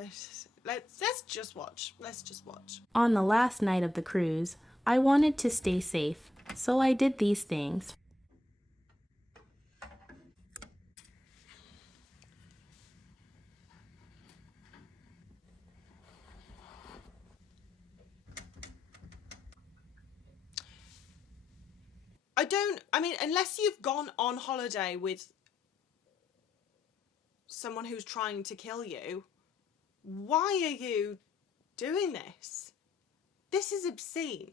let's just watch. Let's just watch. On the last night of the cruise, I wanted to stay safe, so I did these things. I mean, unless you've gone on holiday with someone who's trying to kill you, why are you doing this? This is obscene.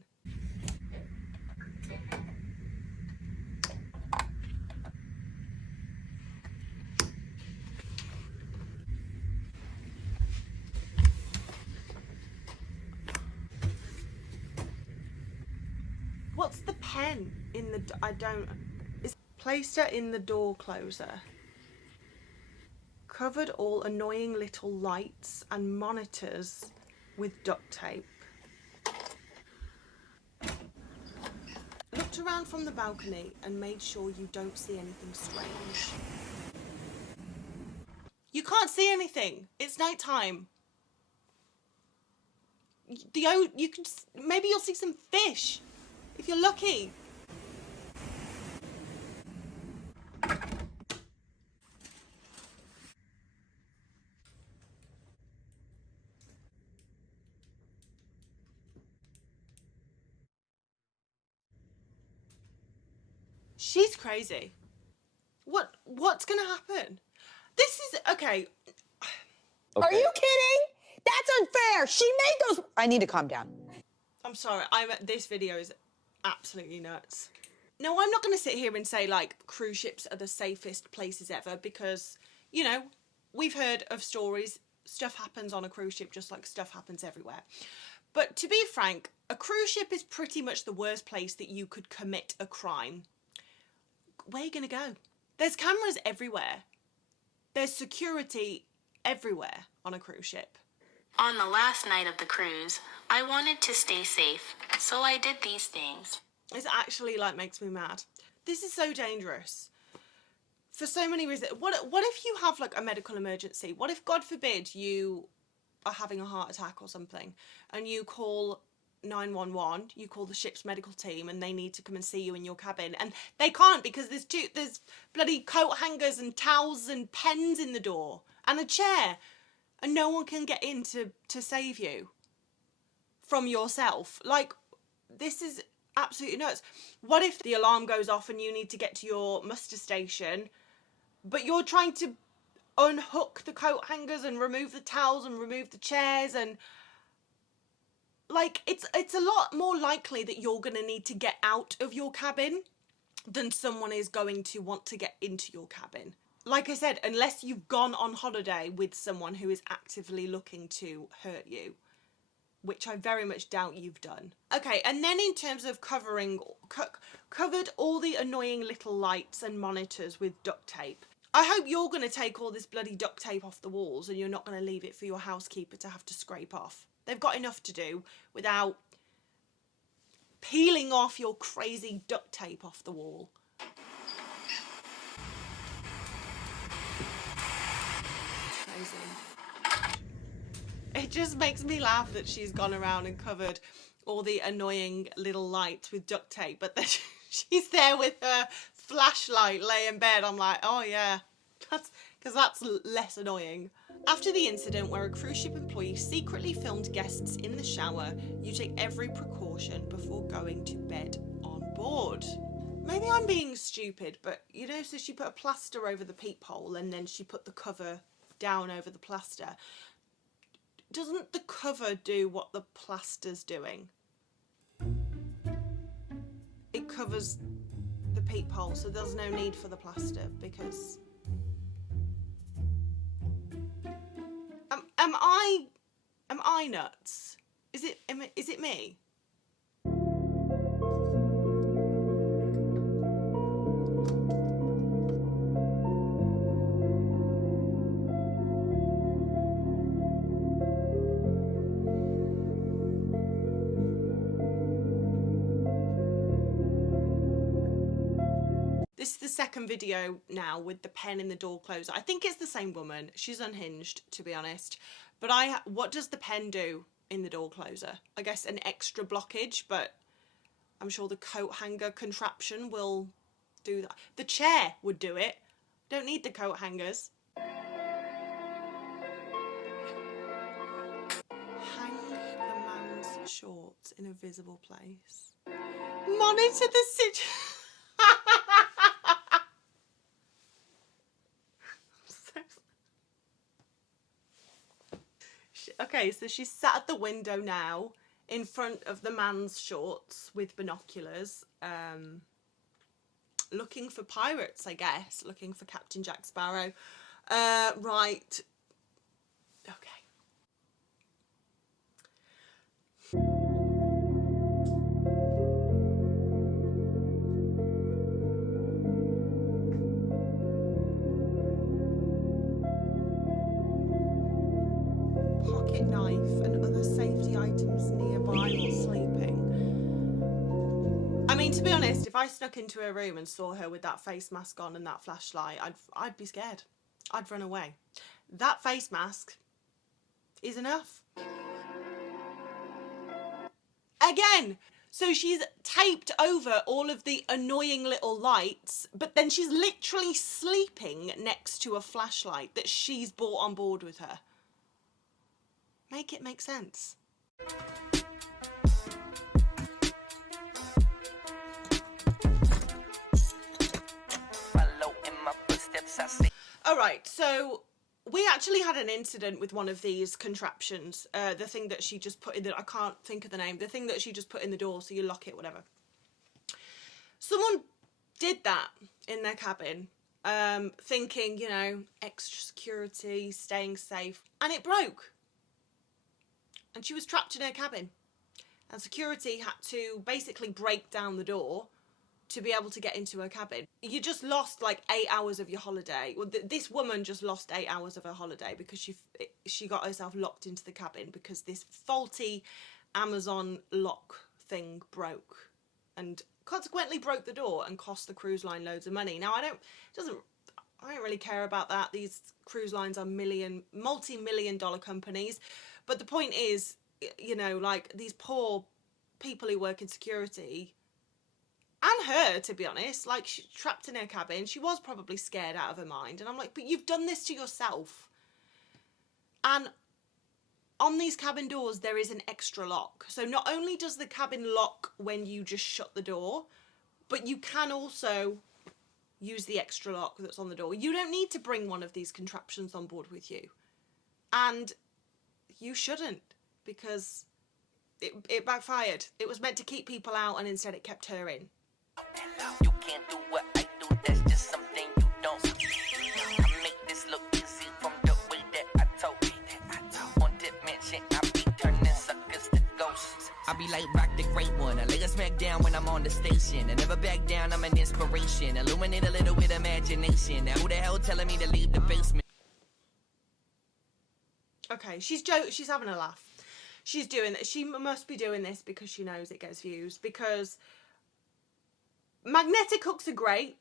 What's the pen in the... It's placed her in the door closer. Covered all annoying little lights and monitors with duct tape. Looked around from the balcony and made sure you don't see anything strange. You can't see anything. It's nighttime. You can... Maybe you'll see some fish. If you're lucky. She's crazy. What's gonna happen? This is okay. Are you kidding? That's unfair. She made those. I need to calm down. I'm sorry. This video is absolutely nuts. No, I'm not going to sit here and say like cruise ships are the safest places ever, because, you know, we've heard of stories. Stuff happens on a cruise ship just like stuff happens everywhere. But to be frank, a cruise ship is pretty much the worst place that you could commit a crime. Where are you going to go? There's cameras everywhere. There's security everywhere on a cruise ship. On the last night of the cruise, I wanted to stay safe, so I did these things. This actually like makes me mad. This is so dangerous for so many reasons. What if you have like a medical emergency? What if, God forbid, you are having a heart attack or something and you call 911, you call the ship's medical team and they need to come and see you in your cabin, and they can't because there's bloody coat hangers and towels and pens in the door and a chair, and no one can get in to save you from yourself. Like, this is absolutely nuts. What if the alarm goes off and you need to get to your muster station, but you're trying to unhook the coat hangers and remove the towels and remove the chairs, and like it's a lot more likely that you're going to need to get out of your cabin than someone is going to want to get into your cabin. Like I said, unless you've gone on holiday with someone who is actively looking to hurt you, which I very much doubt you've done. Okay, and then in terms of covered all the annoying little lights and monitors with duct tape. I hope you're going to take all this bloody duct tape off the walls and you're not going to leave it for your housekeeper to have to scrape off. They've got enough to do without peeling off your crazy duct tape off the wall. Crazy. It just makes me laugh that she's gone around and covered all the annoying little lights with duct tape, but then she's there with her flashlight lay in bed. I'm like, oh yeah, that's less annoying. After the incident where a cruise ship employee secretly filmed guests in the shower, you take every precaution before going to bed on board. Maybe I'm being stupid, but you know, so she put a plaster over the peephole and then she put the cover down over the plaster. Doesn't the cover do what the plaster's doing? It covers the peephole, so there's no need for the plaster, because... Am I nuts? Is it me? This second video now with the pen in the door closer. I think it's the same woman. She's unhinged, to be honest. But what does the pen do in the door closer? I guess an extra blockage, but I'm sure the coat hanger contraption will do that. The chair would do it. Don't need the coat hangers. Hang the man's shorts in a visible place. Monitor the situation. Okay, so she's sat at the window now in front of the man's shorts with binoculars, looking for pirates, I guess, looking for Captain Jack Sparrow. Right. Okay. Pocket knife and other safety items nearby while sleeping. I mean, to be honest, if I snuck into her room and saw her with that face mask on and that flashlight, I'd be scared. I'd run away. That face mask is enough. Again, so she's taped over all of the annoying little lights, but then she's literally sleeping next to a flashlight that she's brought on board with her. Make it make sense. All right, so we actually had an incident with one of these contraptions. The thing that she just put in the, I can't think of the name, the thing that she just put in the door so you lock it, whatever. Someone did that in their cabin, thinking, you know, extra security, staying safe, and it broke. And she was trapped in her cabin. And security had to basically break down the door to be able to get into her cabin. You just lost like 8 hours of your holiday. Well, this woman just lost 8 hours of her holiday because she got herself locked into the cabin because this faulty Amazon lock thing broke and consequently broke the door and cost the cruise line loads of money. Now, I don't really care about that. These cruise lines are multi-million dollar companies. But the point is, you know, like these poor people who work in security, and her, to be honest, like she's trapped in her cabin. She was probably scared out of her mind. And I'm like, but you've done this to yourself. And on these cabin doors, there is an extra lock. So not only does the cabin lock when you just shut the door, but you can also use the extra lock that's on the door. You don't need to bring one of these contraptions on board with you. And you shouldn't, because it backfired. It was meant to keep people out and instead it kept her in. You can't do what I do, that's just something you don't. I make this look easy from the way that I talk. On dimension, I be turning suckers to ghosts. I be like Rock the Great One, I lay a smack down when I'm on the station. I never back down, I'm an inspiration. Illuminate a little with imagination. Now who the hell telling me to leave the basement? Okay, she's having a laugh. She's doing that. She must be doing this because she knows it gets views. Because magnetic hooks are great.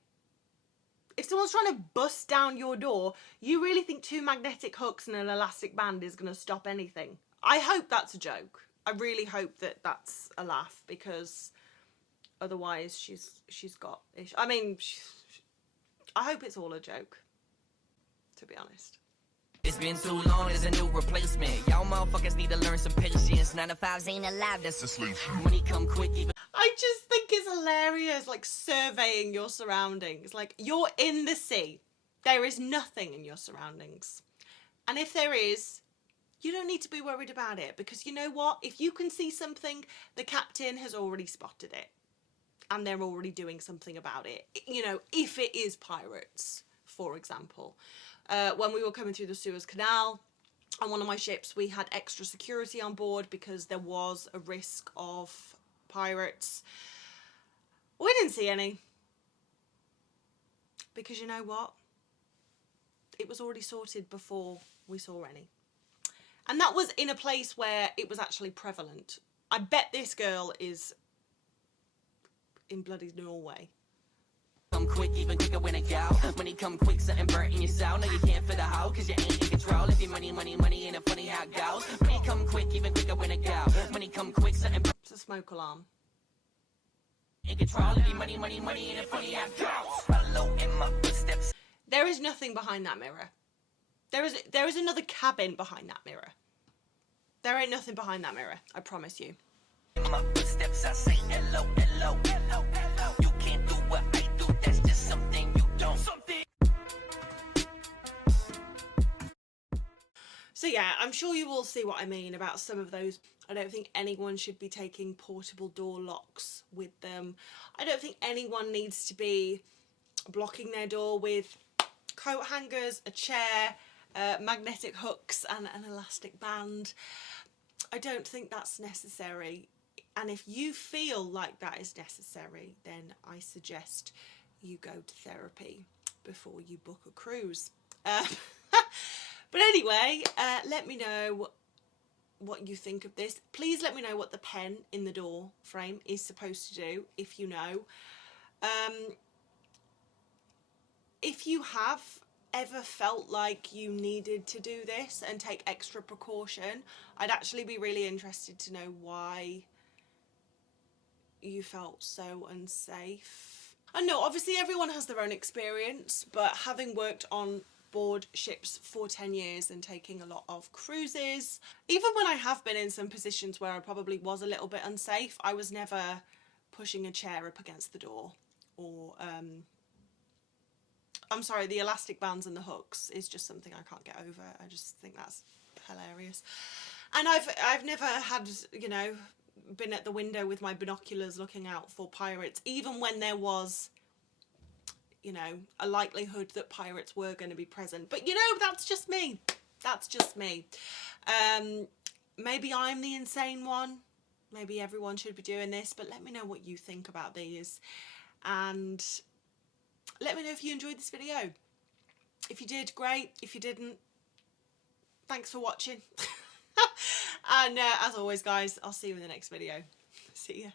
If someone's trying to bust down your door, you really think 2 magnetic hooks and an elastic band is going to stop anything? I hope that's a joke. I really hope that that's a laugh, because otherwise she's got issues. I mean, I hope it's all a joke, to be honest. It's been too long, there's a new replacement. Y'all motherfuckers need to learn some patience. 9 to 5s ain't alive, that's a slave. Money come quick, even. I just think it's hilarious, like surveying your surroundings. Like, you're in the sea. There is nothing in your surroundings. And if there is, you don't need to be worried about it, because you know what? If you can see something, the captain has already spotted it. And they're already doing something about it. You know, if it is pirates, for example. When we were coming through the Suez Canal on one of my ships, we had extra security on board because there was a risk of pirates. We didn't see any. Because you know what? It was already sorted before we saw any. And that was in a place where it was actually prevalent. I bet this girl is in bloody Norway. Come quick, even quicker when I go. Money come quick, something burnt in your soul. No, you can't fit the hoe, cause you ain't in control. If your money ain't a funny how it goes. Money come quick, even quicker when I go. Money come quick, something burnt It's a smoke alarm. in control. If your money ain't a funny how it goes. Follow in my footsteps. There is nothing behind that mirror. There is another cabin behind that mirror. There ain't nothing behind that mirror, I promise you. In my footsteps, I say hello, hello, hello, hello. You can't do what I do, that's just something you don't. So yeah, I'm sure you will see what I mean about some of those. I don't think anyone should be taking portable door locks with them. I don't think anyone needs to be blocking their door with coat hangers, a chair, magnetic hooks and an elastic band. I don't think that's necessary. And if you feel like that is necessary, then I suggest you go to therapy before you book a cruise. But anyway, let me know what you think of this. Please let me know what the pen in the door frame is supposed to do, if you know. If you have ever felt like you needed to do this and take extra precaution, I'd actually be really interested to know why you felt so unsafe. And no, obviously everyone has their own experience, but having worked on board ships for 10 years and taking a lot of cruises, even when I have been in some positions where I probably was a little bit unsafe, I was never pushing a chair up against the door or I'm sorry, the elastic bands and the hooks is just something I can't get over. I just think that's hilarious. And I've never had, you know, been at the window with my binoculars looking out for pirates, even when there was, you know, a likelihood that pirates were going to be present. But you know, that's just me. That's just me. Maybe I'm the insane one. Maybe everyone should be doing this, but let me know what you think about these. And let me know if you enjoyed this video. If you did, great. If you didn't, thanks for watching. And as always, guys, I'll see you in the next video. See ya.